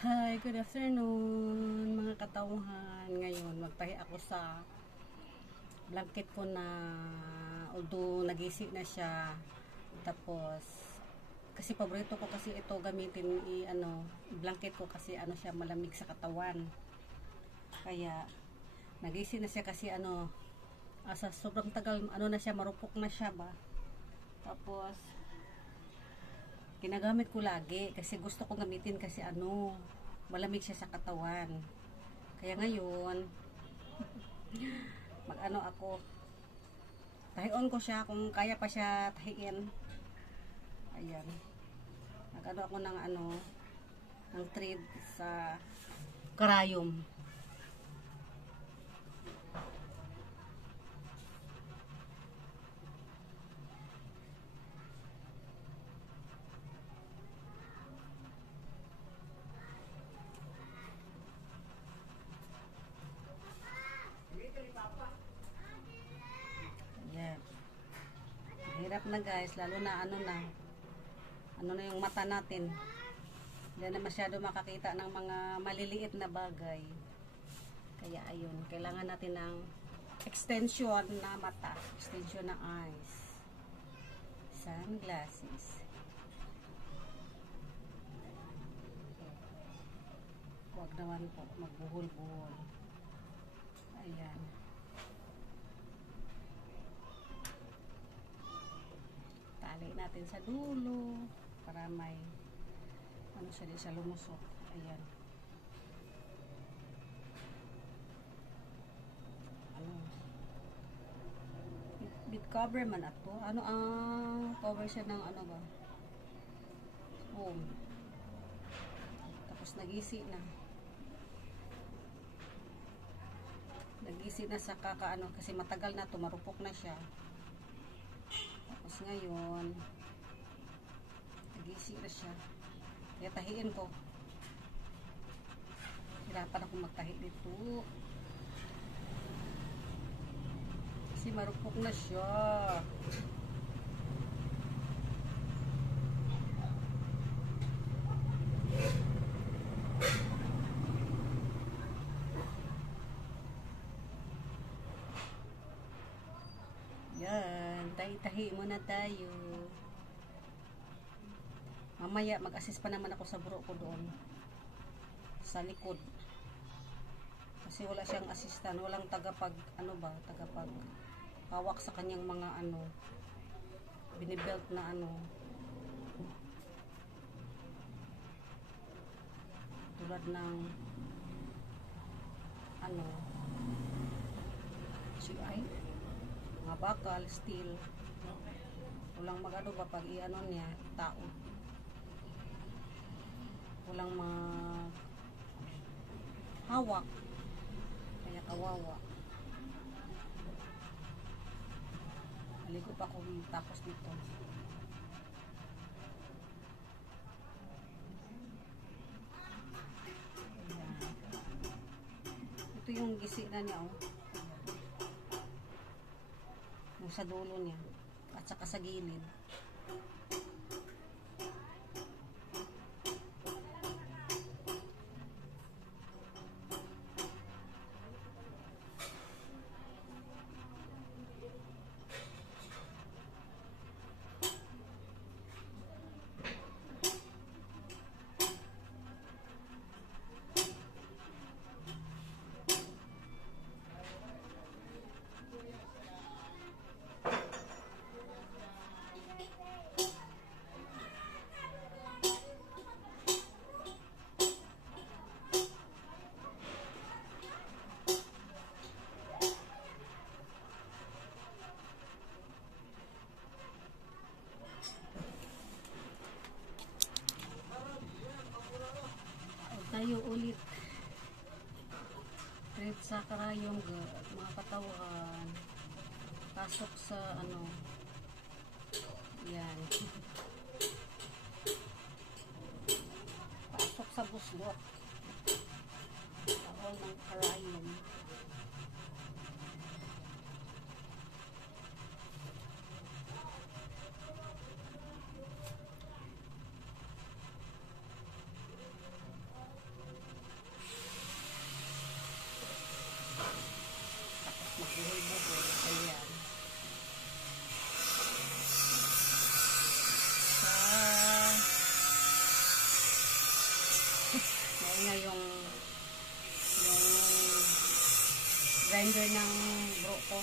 Hi, good afternoon mga katauhan. Ngayon, magtahi ako sa blanket ko na although nagisi na siya. Tapos, kasi paborito ko kasi ito gamitin blanket ko kasi siya malamig sa katawan. Kaya, nagisi na siya kasi sa sobrang tagal, na siya, marupok na siya ba. Tapos, ginagamit ko lagi kasi gusto ko gamitin kasi malamig siya sa katawan. Kaya ngayon, ako, tahion ko siya kung kaya pa siya tahiin. Ayan. Ako ng thread sa karayom. Ayan. Hirap na guys, lalo na na yung mata natin. Hindi na masyado makakita ng mga maliliit na bagay. Kaya ayun, kailangan natin ng extension na mata, extension na eyes, sunglasses. Huwag naman po magbuhol-buhol. Ayan. Tali natin sa dulo para may siya sa lumusok. Ayan. Bit cover man ato. Ano ang cover siya ng ba? Foam. Tapos nagisi na. Nagisi na sa kasi matagal na to, marupok na siya. Tapos ngayon, nagisi na siya. Kaya tahiin ko. Hirapan ako magtahi dito. Kasi marupok na siya. Yan, tahi-tahi muna tayo. Mamaya mag-assist pa naman ako sa bro ko doon sa likod. Kasi wala siyang assistant, walang tagapag tagapag hawak sa kanyang mga binibelt na tulad ng GI, mga bakal, steel. Walang ba pag niya, tao. Walang hawak. Kaya kawawa. Maligo pa kung tapos dito. Ayan. Ito yung gisi na niya, yung sa dulo niya. At saka sa gilid. Tayo ulit. Thread sa karayom, mga katawan. Pasok sa yan. Pasok sa buslot. Tahol ng karayom. tender ng bro ko.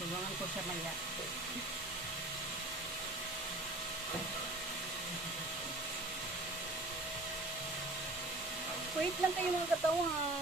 Tulungan ko siya maya. Wait lang kayo mga katauhan.